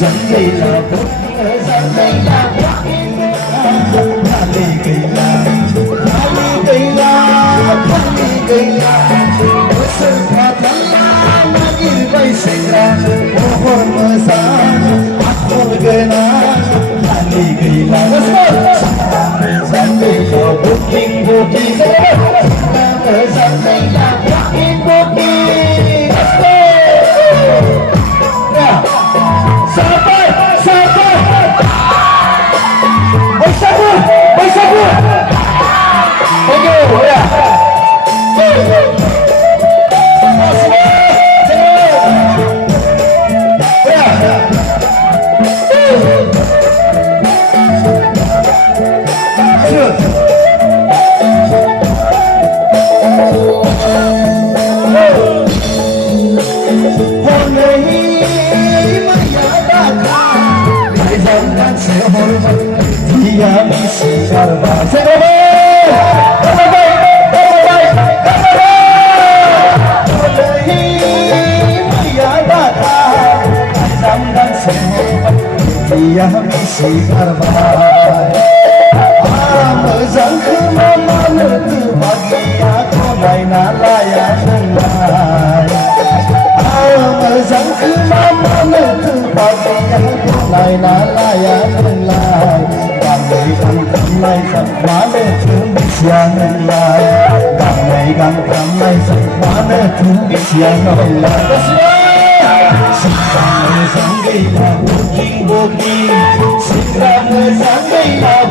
Dẫn đây là bước dẫn đây là Hali cây la Hali cây la Hali cây la Beserta telah lagi baik segera Mohon mesra Aku kena Hali cây la Dẫn đây là booking Dẫn đây là booking Sampai Bersama Thank you ya Dia misi karma Dia misi karma Amazan kemana itu bagi aku lain layak dengar Amazan kemana itu bagi aku lain layak dengar Ngày càng cầm nay sẵn quá để thương biết xa nên lại ngày càng cầm nay sẵn quá để thương biết xa nên lại Xin ra người sáng đây là vô kinh Xin ra người sáng đây là